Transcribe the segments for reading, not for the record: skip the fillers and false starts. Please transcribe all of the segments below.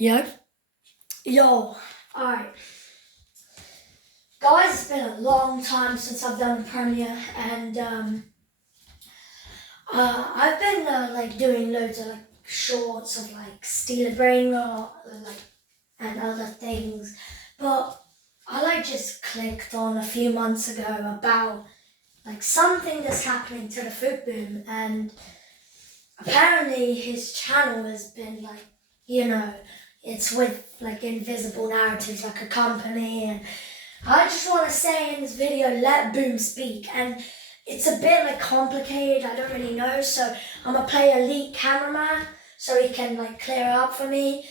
Yo. Yo. Alright. Guys, it's been a long time since I've done a premiere, and I've been doing loads of shorts of Steal a Brain Rot and other things, but I just clicked on a few months ago about something that's happening to the food boom, and apparently his channel has been it's with Invisible Narratives, like a company, and I just want to say in this video, let Boom speak. And it's a bit complicated, I don't really know, so I'm gonna play Elite Cameraman so he can clear it up for me.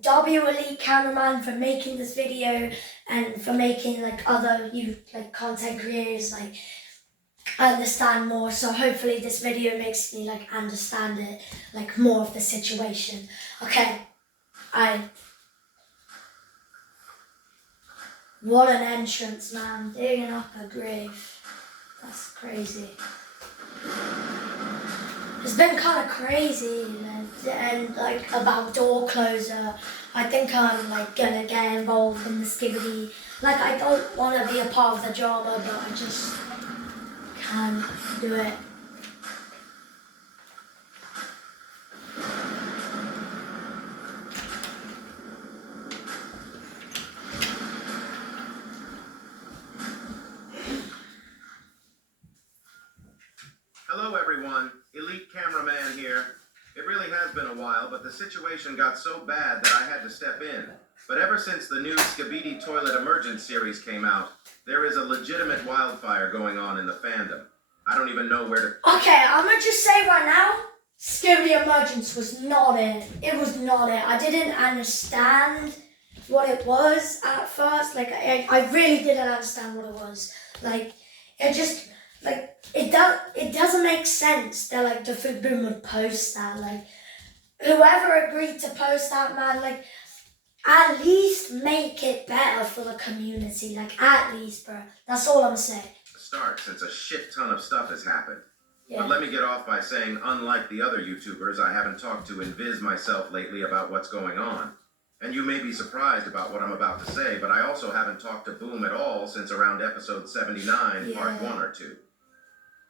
W Elite Cameraman for making this video and for making other content creators understand more. So hopefully this video makes me understand it more of the situation. Okay. What an entrance, man. Digging up a grave. That's crazy. It's been kind of crazy, and about Door Closer. I think I'm gonna get involved in the Skibidi. I don't want to be a part of the drama, but I just can't do it. Hello everyone, Elite Cameraman here. It really has been a while, but the situation got so bad that I had to step in. But ever since the new Skibidi Toilet Emergence series came out, there is a legitimate wildfire going on in the fandom. I don't even know where to... Okay, I'm gonna just say right now, Skibidi Emergence was not it. It was not it. I didn't understand what it was at first. I really didn't understand what it was. It just... it doesn't make sense that the food boom would post that. Whoever agreed to post that, man, at least make it better for the community. At least, bro. That's all I'm saying. Start, since a shit ton of stuff has happened. Yeah. But let me get off by saying, unlike the other YouTubers, I haven't talked to Invis myself lately about what's going on. And you may be surprised about what I'm about to say, but I also haven't talked to Boom at all since around episode 79, part 1 or 2.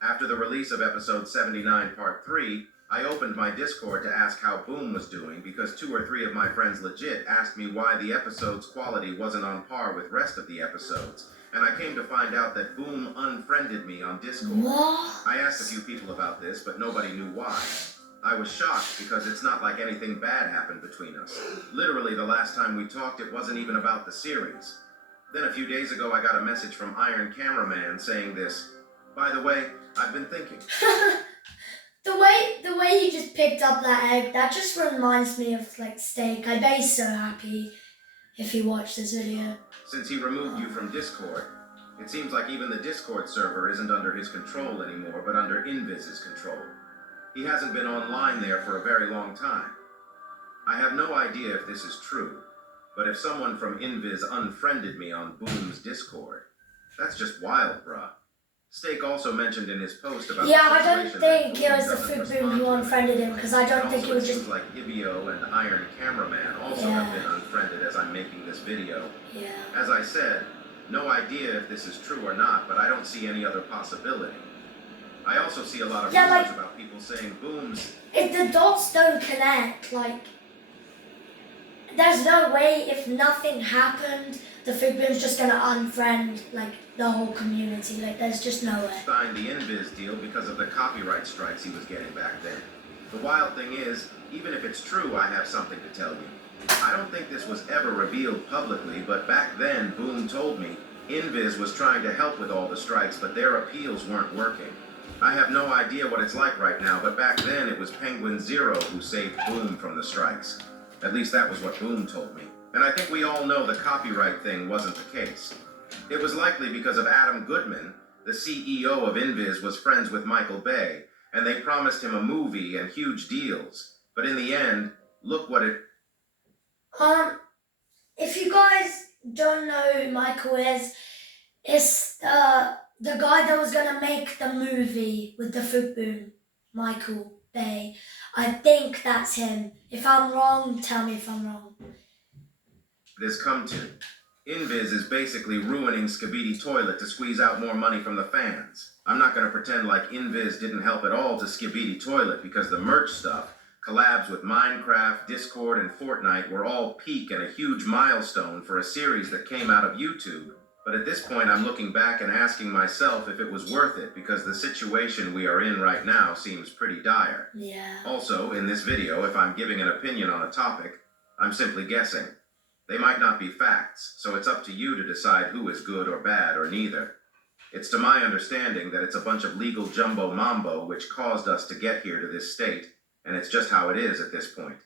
After the release of episode 79, part 3, I opened my Discord to ask how Boom was doing because 2 or 3 of my friends legit asked me why the episode's quality wasn't on par with rest of the episodes. And I came to find out that Boom unfriended me on Discord. What? I asked a few people about this, but nobody knew why. I was shocked because it's not like anything bad happened between us. Literally, the last time we talked, it wasn't even about the series. Then a few days ago, I got a message from Iron Cameraman saying this. By the way, I've been thinking. The way he just picked up that egg, that just reminds me of Steak. I bet he's so happy if he watched this video. Since he removed you from Discord, it seems like even the Discord server isn't under his control anymore, but under Invis's control. He hasn't been online there for a very long time. I have no idea if this is true, but if someone from Invis unfriended me on Boom's Discord, that's just wild, bruh. Steak also mentioned in his post about I don't think it was the food boom who unfriended him, because I don't think it was just... like Ibio and Iron Cameraman also have been unfriended as I'm making this video. Yeah. As I said, no idea if this is true or not, but I don't see any other possibility. I also see a lot of rumors about people saying Boom's... If the dots don't connect, there's no way if nothing happened, the food boom's just gonna unfriend, the whole community. There's just no way. Signed the Invis deal because of the copyright strikes he was getting back then. The wild thing is, even if it's true, I have something to tell you. I don't think this was ever revealed publicly, but back then, Boom told me Invis was trying to help with all the strikes, but their appeals weren't working. I have no idea what it's like right now, but back then it was Penguin Zero who saved Boom from the strikes. At least that was what Boom told me. And I think we all know the copyright thing wasn't the case. It was likely because of Adam Goodman, the CEO of Invis, was friends with Michael Bay, and they promised him a movie and huge deals. But in the end, look what it... If you guys don't know who Michael is, it's the guy that was gonna make the movie with the food boom, Michael Bay. I think that's him. If I'm wrong, tell me if I'm wrong. this come to. Invis is basically ruining Skibidi Toilet to squeeze out more money from the fans. I'm not gonna pretend like Invis didn't help at all to Skibidi Toilet because the merch stuff, collabs with Minecraft, Discord, and Fortnite were all peak and a huge milestone for a series that came out of YouTube. But at this point, I'm looking back and asking myself if it was worth it because the situation we are in right now seems pretty dire. Yeah. Also, in this video, if I'm giving an opinion on a topic, I'm simply guessing. They might not be facts, so it's up to you to decide who is good or bad or neither. It's to my understanding that it's a bunch of legal jumbo mambo which caused us to get here to this state, and it's just how it is at this point.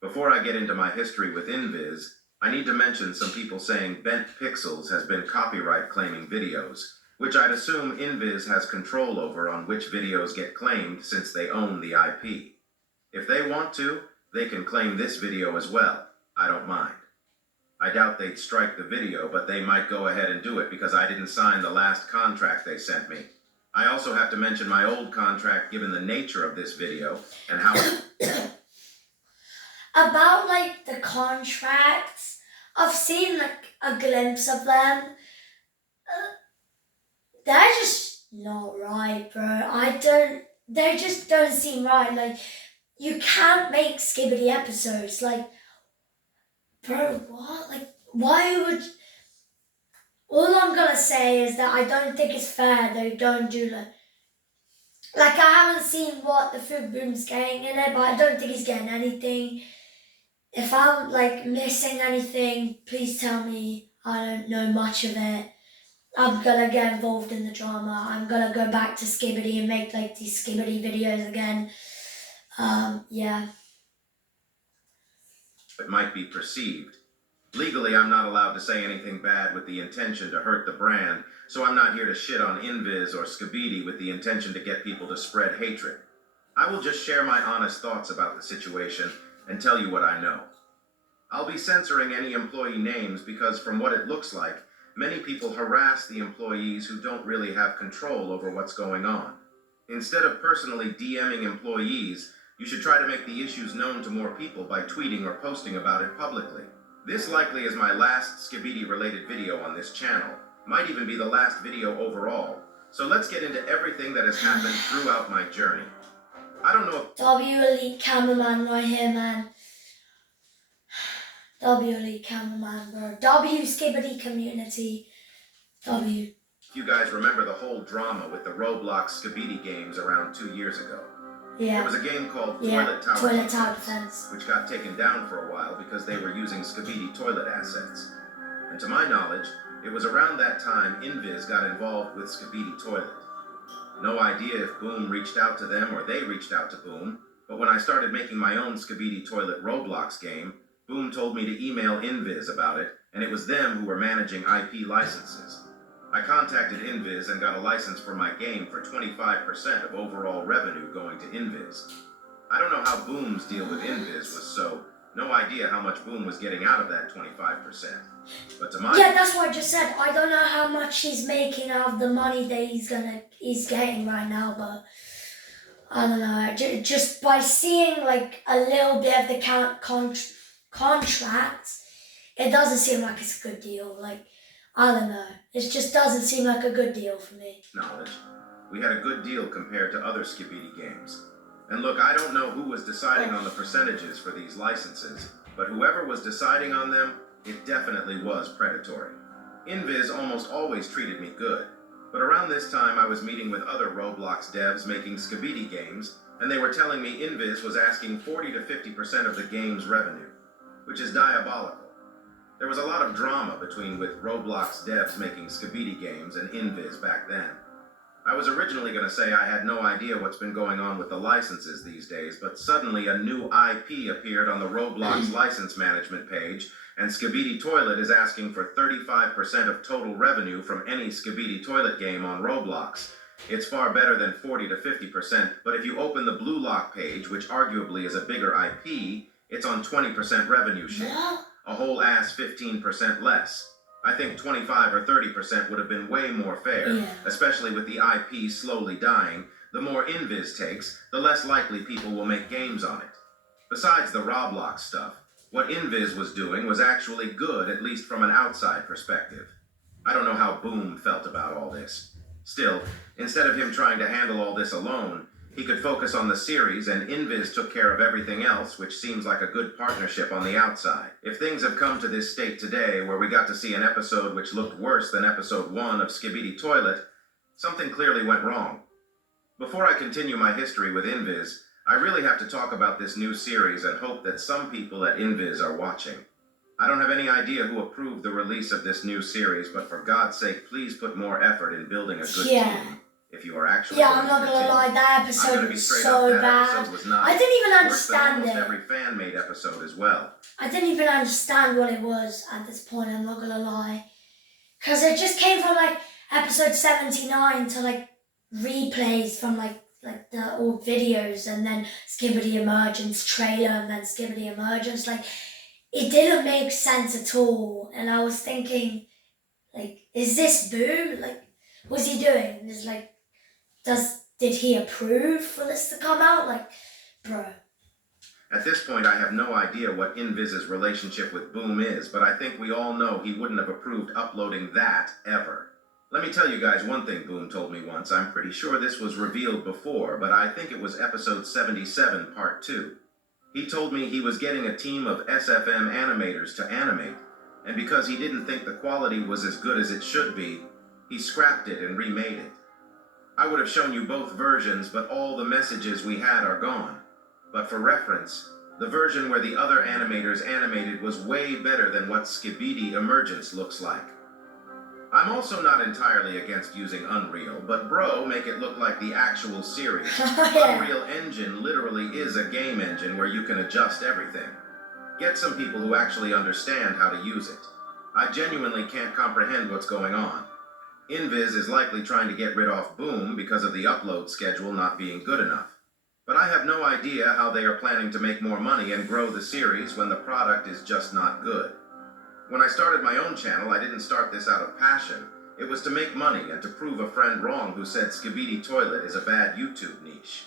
Before I get into my history with Invis, I need to mention some people saying Bent Pixels has been copyright claiming videos, which I'd assume Invis has control over on which videos get claimed since they own the IP. If they want to, they can claim this video as well. I don't mind. I doubt they'd strike the video, but they might go ahead and do it because I didn't sign the last contract they sent me. I also have to mention my old contract given the nature of this video and how About like the contracts, I've seen like a glimpse of them. They're just not right, bro. They just don't seem right. Like, you can't make Skibidi episodes. Like, bro, what? Like, why would... All I'm gonna say is that I don't think it's fair they don't do like I haven't seen what the Food Boom's getting in it, but I don't think he's getting anything. If I'm like missing anything, please tell me. I don't know much of it. I'm gonna get involved in the drama. I'm gonna go back to Skibidi and make like these Skibidi videos again. Yeah. it might be perceived. Legally, I'm not allowed to say anything bad with the intention to hurt the brand, so I'm not here to shit on Invis or Skibidi with the intention to get people to spread hatred. I will just share my honest thoughts about the situation and tell you what I know. I'll be censoring any employee names because from what it looks like, many people harass the employees who don't really have control over what's going on. Instead of personally DMing employees, you should try to make the issues known to more people by tweeting or posting about it publicly. This likely is my last Skibidi-related video on this channel. Might even be the last video overall. So let's get into everything that has happened throughout my journey. I don't know if W Elite Cameraman right here, man. W Elite Cameraman, bro. W Skibidi Community. W. you guys remember the whole drama with the Roblox Skibidi games around 2 years ago. There Yeah. was a game called Yeah. Toilet Tower Toilet Defense, Tower Defense. which got taken down for a while because they were using Skibidi toilet assets. And to my knowledge, it was around that time Invis got involved with Skibidi Toilet. No idea if Boom reached out to them or they reached out to Boom, but when I started making my own Skibidi Toilet Roblox game, Boom told me to email Invis about it, and it was them who were managing IP licenses. I contacted Invis and got a license for my game for 25% of overall revenue going to Invis. I don't know how Boom's deal with Invis was, so no idea how much Boom was getting out of that 25%. But to my Yeah, that's what I just said. I don't know how much he's making out of the money that he's getting right now, but I don't know. Just by seeing like a little bit of the contracts, it doesn't seem like it's a good deal. Like, I don't know. It just doesn't seem like a good deal for me. knowledge, we had a good deal compared to other Skibidi games. And look, I don't know who was deciding on the percentages for these licenses, but whoever was deciding on them, it definitely was predatory. Invis almost always treated me good, but around this time I was meeting with other Roblox devs making Skibidi games, and they were telling me Invis was asking 40 to 50% of the game's revenue, which is diabolical. There was a lot of drama between with Roblox devs making Skibidi games and Invis back then. I was originally going to say I had no idea what's been going on with the licenses these days, but suddenly a new IP appeared on the Roblox license management page, and Skibidi Toilet is asking for 35% of total revenue from any Skibidi Toilet game on Roblox. It's far better than 40 to 50%, but if you open the Blue Lock page, which arguably is a bigger IP, it's on 20% revenue share. What? A whole ass 15% less. I think 25 or 30% would have been way more fair, Yeah. especially with the IP slowly dying. The more Invis takes, the less likely people will make games on it. Besides the Roblox stuff, What Invis was doing was actually good, at least from an outside perspective. I don't know how Boom felt about all this. Still, instead of him trying to handle all this alone, he could focus on the series, and Invis took care of everything else, which seems like a good partnership on the outside. If things have come to this state today, where we got to see an episode which looked worse than episode 1 of Skibidi Toilet, something clearly went wrong. Before I continue my history with Invis, I really have to talk about this new series and hope that some people at Invis are watching. I don't have any idea who approved the release of this new series, but for God's sake, please put more effort in building a good team. If you are actually Yeah, I'm not gonna lie, that episode was so bad. I didn't even understand it. Every fan-made episode as well. I didn't even understand what it was at this point, I'm not gonna lie. Because it just came from like episode 79 to like replays from like the old videos, and then Skibidi Emergence trailer, and then Skibidi Emergence. Like, it didn't make sense at all. And I was thinking, like, is this Boom? Like, what's he doing? It's like, did he approve for this to come out? Like, bro. At this point, I have no idea what Invis's relationship with Boom is, but I think we all know he wouldn't have approved uploading that ever. Let me tell you guys one thing Boom told me once. I'm pretty sure this was revealed before, but I think it was episode 77, part 2. He told me he was getting a team of SFM animators to animate, and because he didn't think the quality was as good as it should be, he scrapped it and remade it. I would have shown you both versions, but all the messages we had are gone. But for reference, the version where the other animators animated was way better than what Skibidi Emergence looks like. I'm also not entirely against using Unreal, but bro, make it look like the actual series. Yeah. Unreal Engine literally is a game engine where you can adjust everything. Get some people who actually understand how to use it. I genuinely can't comprehend what's going on. Invis is likely trying to get rid of Boom because of the upload schedule not being good enough. But I have no idea how they are planning to make more money and grow the series when the product is just not good. When I started my own channel, I didn't start this out of passion. It was to make money and to prove a friend wrong who said Skibidi Toilet is a bad YouTube niche.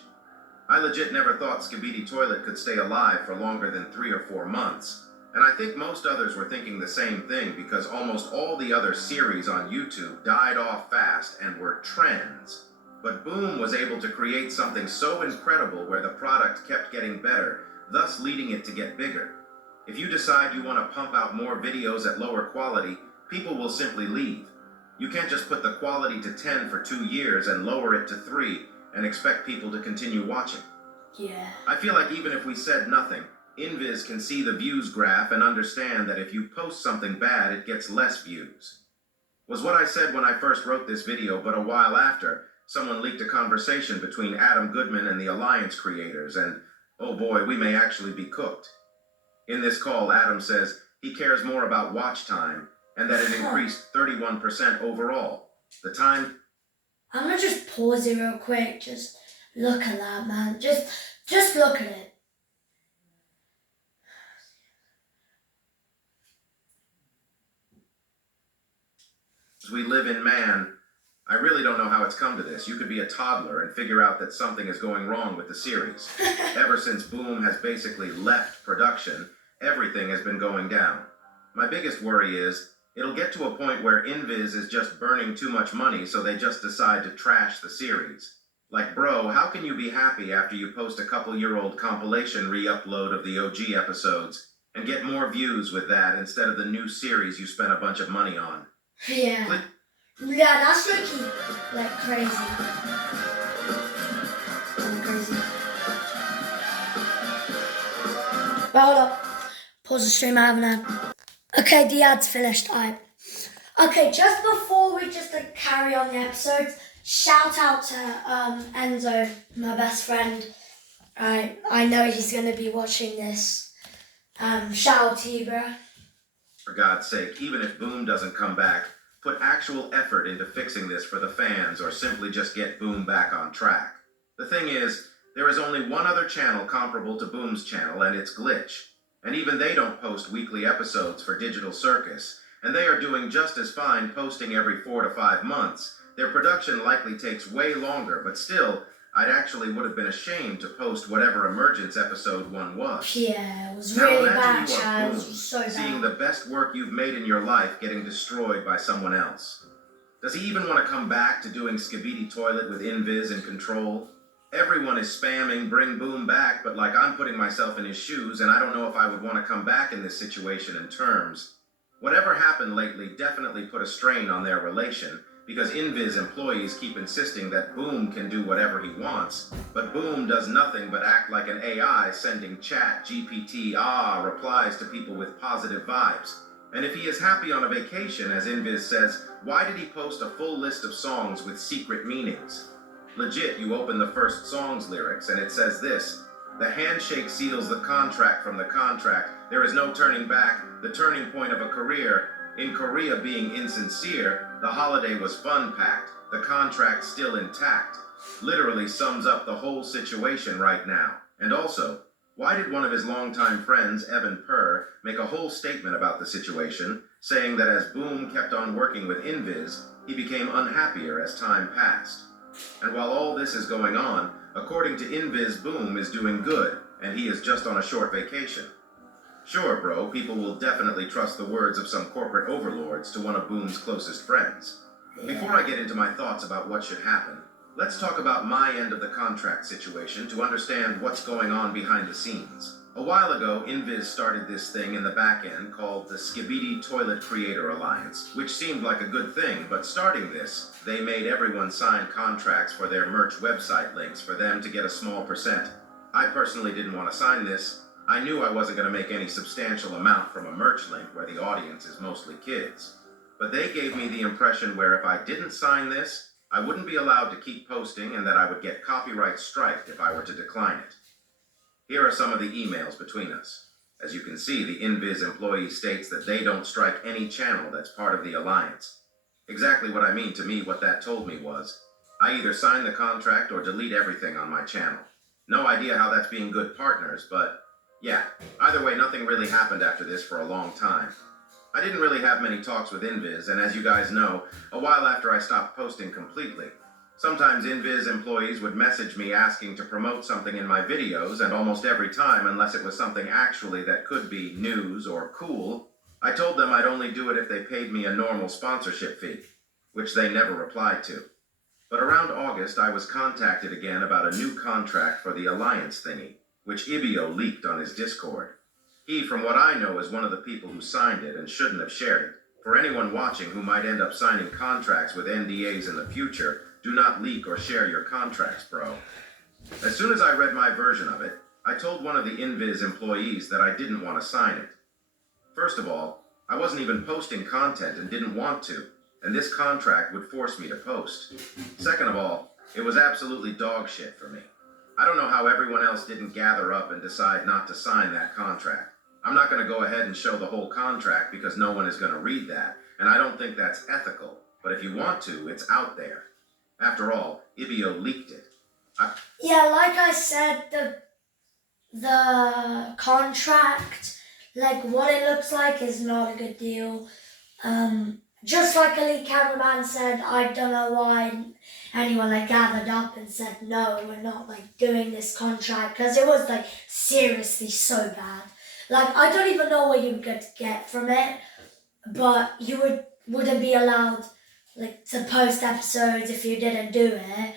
I legit never thought Skibidi Toilet could stay alive for longer than 3 or 4 months, and I think most others were thinking the same thing because almost all the other series on YouTube died off fast and were trends. But Boom was able to create something so incredible where the product kept getting better, thus leading it to get bigger. If you decide you want to pump out more videos at lower quality, people will simply leave. You can't just put the quality to 10 for 2 years and lower it to 3 and expect people to continue watching. Yeah. I feel like even if we said nothing, Invis can see the views graph and understand that if you post something bad, it gets less views. Was what I said when I first wrote this video, but a while after, someone leaked a conversation between Adam Goodman and the Alliance creators, and oh boy, we may actually be cooked. In this call, Adam says he cares more about watch time and that it increased 31% overall. The time... I'm gonna just pause it real quick. Just look at that, man. Just look at it. As we live in man, I really don't know how it's come to this. You could be a toddler and figure out that something is going wrong with the series. Ever since Boom has basically left production, everything has been going down. My biggest worry is, it'll get to a point where Invis is just burning too much money, so they just decide to trash the series. Like, bro, how can you be happy after you post a couple-year-old compilation re-upload of the OG episodes and get more views with that instead of the new series you spent a bunch of money on? Yeah. Yeah, that's looking like crazy. Crazy. But hold up. Pause the stream, I haven't had. Okay, the ad's finished. Okay, just before we just carry on the episodes, shout out to Enzo, my best friend. I know he's going to be watching this. Shout out to you, bro. For God's sake, even if Boom doesn't come back, put actual effort into fixing this for the fans or simply just get Boom back on track. The thing is, there is only one other channel comparable to Boom's channel, and it's Glitch. And even they don't post weekly episodes for Digital Circus, and they are doing just as fine posting every 4 to 5 months. Their production likely takes way longer, but still, I actually would have been ashamed to post whatever Emergence episode 1 was. Yeah, it was Now really imagine bad, you are Chad. It Boom, was so seeing bad. the best work you've made in your life getting destroyed by someone else. Does he even want to come back to doing Skibidi Toilet with Invis and Control? Everyone is spamming Bring Boom back, but like I'm putting myself in his shoes, and I don't know if I would want to come back in this situation in terms. Whatever happened lately definitely put a strain on their relation, because Invis employees keep insisting that Boom can do whatever he wants, but Boom does nothing but act like an AI sending chat GPT replies to people with positive vibes. And if he is happy on a vacation, as Invis says, why did he post a full list of songs with secret meanings? Legit, you open the first song's lyrics and it says this: the handshake seals the contract from the contract. There is no turning back. The turning point of a career. In Korea being insincere, the holiday was fun-packed. The contract still intact. Literally sums up the whole situation right now. And also, why did one of his longtime friends, Evan Purr, make a whole statement about the situation, saying that as Boom kept on working with Invis, he became unhappier as time passed? And while all this is going on, according to Invis, Boom is doing good, and he is just on a short vacation. Sure, bro, people will definitely trust the words of some corporate overlords to one of Boom's closest friends. Before I get into my thoughts about what should happen, let's talk about my end of the contract situation to understand what's going on behind the scenes. A while ago, Invis started this thing in the back end called the Skibidi Toilet Creator Alliance, which seemed like a good thing, but starting this, they made everyone sign contracts for their merch website links for them to get a small percent. I personally didn't want to sign this. I knew I wasn't going to make any substantial amount from a merch link where the audience is mostly kids. But they gave me the impression where if I didn't sign this, I wouldn't be allowed to keep posting and that I would get copyright striked if I were to decline it. Here are some of the emails between us. As you can see, the Invis employee states that they don't strike any channel that's part of the alliance. Exactly what I mean to me, what that told me was, I either sign the contract or delete everything on my channel. No idea how that's being good partners, but yeah, either way, nothing really happened after this for a long time. I didn't really have many talks with Invis, and as you guys know, a while after I stopped posting completely. Sometimes Invis employees would message me asking to promote something in my videos, and almost every time, unless it was something actually that could be news or cool, I told them I'd only do it if they paid me a normal sponsorship fee, which they never replied to. But around August, I was contacted again about a new contract for the Alliance thingy, which Ibio leaked on his Discord. He, from what I know, is one of the people who signed it and shouldn't have shared it. For anyone watching who might end up signing contracts with NDAs in the future, do not leak or share your contracts, bro. As soon as I read my version of it, I told one of the Invis employees that I didn't want to sign it. First of all, I wasn't even posting content and didn't want to, and this contract would force me to post. Second of all, it was absolutely dog shit for me. I don't know how everyone else didn't gather up and decide not to sign that contract. I'm not going to go ahead and show the whole contract because no one is going to read that, and I don't think that's ethical. But if you want to, it's out there. After all, Ibio leaked it. Yeah, like I said, the contract, like what it looks like, is not a good deal. Just like Elite Cameraman said, I don't know why anyone like gathered up and said no, we're not like doing this contract, because it was like seriously so bad. Like I don't even know what you would get from it, but you wouldn't be allowed like to post episodes if you didn't do it.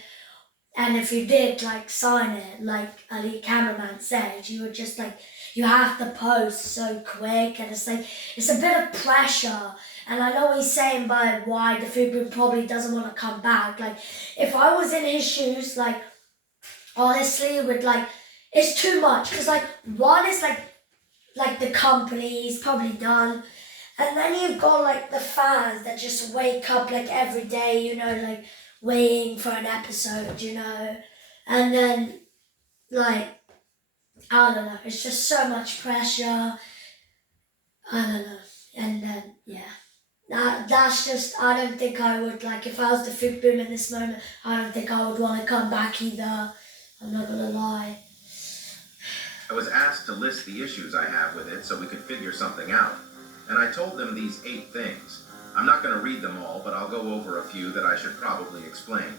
And if you did like sign it, like Elite Cameraman said, you would just like, you have to post so quick, and it's like, it's a bit of pressure. And I know what he's saying by why the Fubu probably doesn't want to come back. Like, if I was in his shoes, like, honestly, with like, it's too much. Because like, one is like the company's probably done. And then you've got like the fans that just wake up like every day, you know, like waiting for an episode, you know. And then like, I don't know, it's just so much pressure. I don't know. And then, yeah. That's just, I don't think I would, like, if I was the Food Boom in this moment, I don't think I would want to come back either. I'm not gonna lie. I was asked to list the issues I have with it so we could figure something out. And I told them these 8 things. I'm not going to read them all, but I'll go over a few that I should probably explain.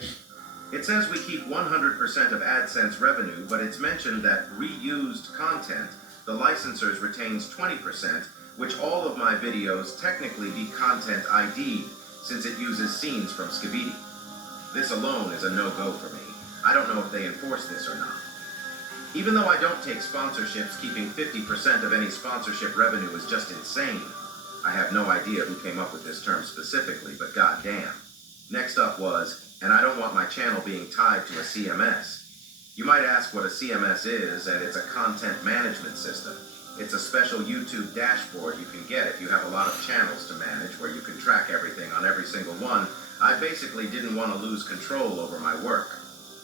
It says we keep 100% of AdSense revenue, but it's mentioned that reused content, the licensors retains 20%, which all of my videos technically be content ID, since it uses scenes from Skibidi. This alone is a no-go for me. I don't know if they enforce this or not. Even though I don't take sponsorships, keeping 50% of any sponsorship revenue is just insane. I have no idea who came up with this term specifically, but goddamn. Next up was, and I don't want my channel being tied to a CMS. You might ask what a CMS is, and it's a content management system. It's a special YouTube dashboard you can get if you have a lot of channels to manage where you can track everything on every single one. I basically didn't want to lose control over my work.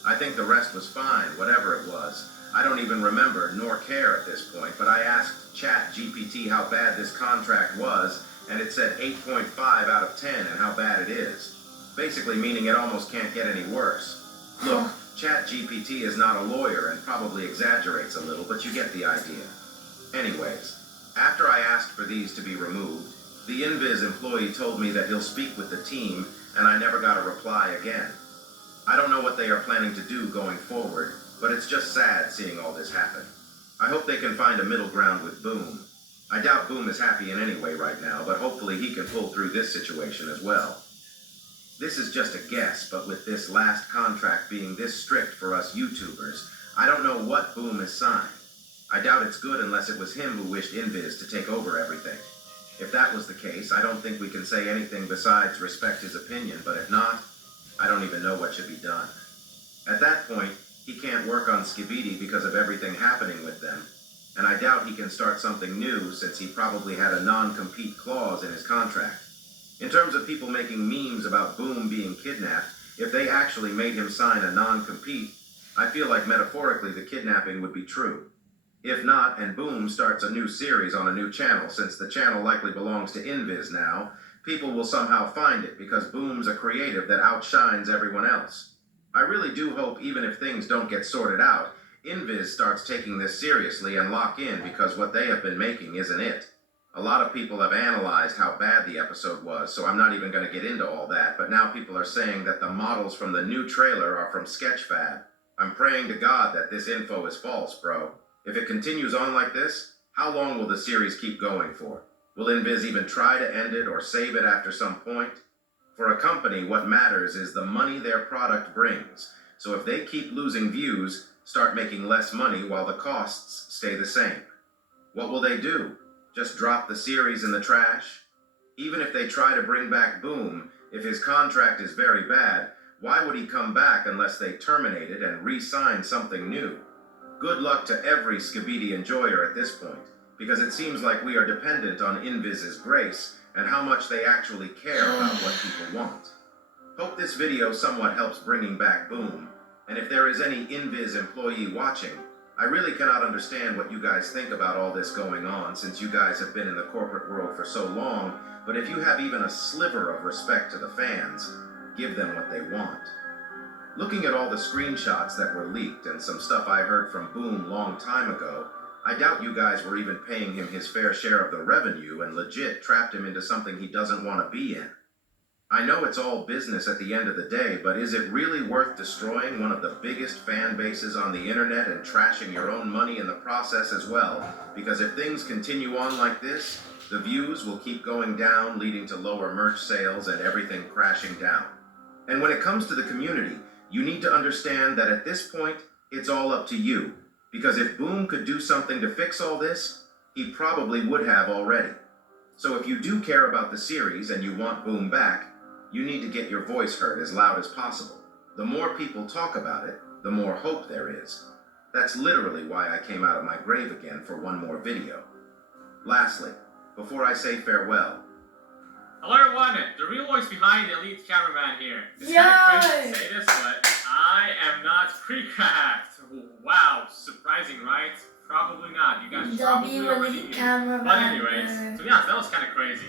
I think the rest was fine, whatever it was. I don't even remember nor care at this point, but I asked ChatGPT how bad this contract was, and it said 8.5 out of 10 and how bad it is. Basically meaning it almost can't get any worse. Look, ChatGPT is not a lawyer and probably exaggerates a little, but you get the idea. Anyways, after I asked for these to be removed, the Inviz employee told me that he'll speak with the team, and I never got a reply again. I don't know what they are planning to do going forward, but it's just sad seeing all this happen. I hope they can find a middle ground with Boom. I doubt Boom is happy in any way right now, but hopefully he can pull through this situation as well. This is just a guess, but with this last contract being this strict for us YouTubers, I don't know what Boom has signed. I doubt it's good unless it was him who wished Inviz to take over everything. If that was the case, I don't think we can say anything besides respect his opinion, but if not, I don't even know what should be done. At that point, he can't work on Skibidi because of everything happening with them, and I doubt he can start something new since he probably had a non-compete clause in his contract. In terms of people making memes about Boom being kidnapped, if they actually made him sign a non-compete, I feel like metaphorically the kidnapping would be true. If not, and Boom starts a new series on a new channel, since the channel likely belongs to Inviz now, people will somehow find it because Boom's a creative that outshines everyone else. I really do hope, even if things don't get sorted out, Inviz starts taking this seriously and lock in, because what they have been making isn't it. A lot of people have analyzed how bad the episode was, so I'm not even going to get into all that, but now people are saying that the models from the new trailer are from Sketchfab. I'm praying to God that this info is false, bro. If it continues on like this, how long will the series keep going for? Will Inviz even try to end it or save it after some point? For a company, what matters is the money their product brings. So if they keep losing views, start making less money while the costs stay the same. What will they do? Just drop the series in the trash? Even if they try to bring back Boom, if his contract is very bad, why would he come back unless they terminate it and re-sign something new? Good luck to every Skibidi enjoyer at this point, because it seems like we are dependent on Inviz's grace and how much they actually care about what people want. Hope this video somewhat helps bringing back Boom, and if there is any Inviz employee watching, I really cannot understand what you guys think about all this going on, since you guys have been in the corporate world for so long, but if you have even a sliver of respect to the fans, give them what they want. Looking at all the screenshots that were leaked and some stuff I heard from Boom long time ago, I doubt you guys were even paying him his fair share of the revenue and legit trapped him into something he doesn't want to be in. I know it's all business at the end of the day, but is it really worth destroying one of the biggest fan bases on the internet and trashing your own money in the process as well? Because if things continue on like this, the views will keep going down, leading to lower merch sales and everything crashing down. And when it comes to the community, you need to understand that at this point, it's all up to you. Because if Boom could do something to fix all this, he probably would have already. So if you do care about the series and you want Boom back, you need to get your voice heard as loud as possible. The more people talk about it, the more hope there is. That's literally why I came out of my grave again for one more video. Lastly, before I say farewell, hello everyone, the real voice behind the elite cameraman here. It's kind of crazy to say this, but I am not Creecraft. Wow, surprising, right? Probably not. You guys probably already knew. But anyways, to be honest, that was kind of crazy.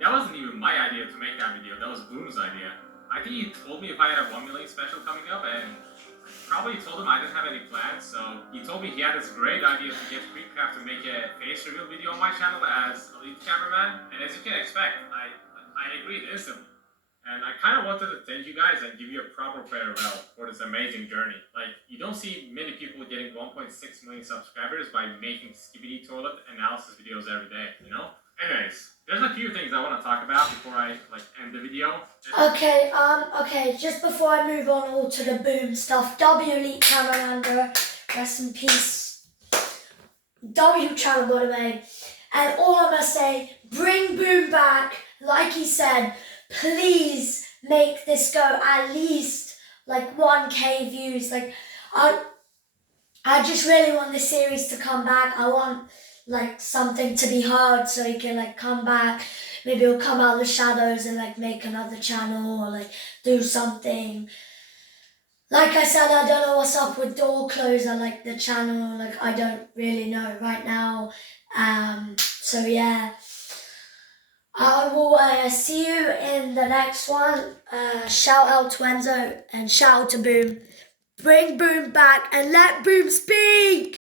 That wasn't even my idea to make that video, that was Boom's idea. I think he told me if I had a 1 million special coming up, and I probably told him I didn't have any plans, so he told me he had this great idea to get Creecraft to make a face reveal video on my channel as elite cameraman, and as you can expect, I agreed instantly. And I kind of wanted to thank you guys and give you a proper farewell for this amazing journey. Like, you don't see many people getting 1.6 million subscribers by making skibidi toilet analysis videos every day, you know? Anyways, there's a few things I want to talk about before I end the video. Okay, just before I move on all to the Boom stuff, W Elite Cameralander, rest in peace. W channel, by the way. And all I'm gonna say, bring Boom back. Like he said, please make this go at least like 1K views. Like, I just really want this series to come back. I want like something to be heard so he can like come back. Maybe he'll come out of the shadows and like make another channel or like do something. Like I said, I don't know what's up with Door Closer, like the channel, like I don't really know right now. So yeah, I will see you in the next one. Shout out to Enzo and shout out to Boom. Bring Boom back and let Boom speak!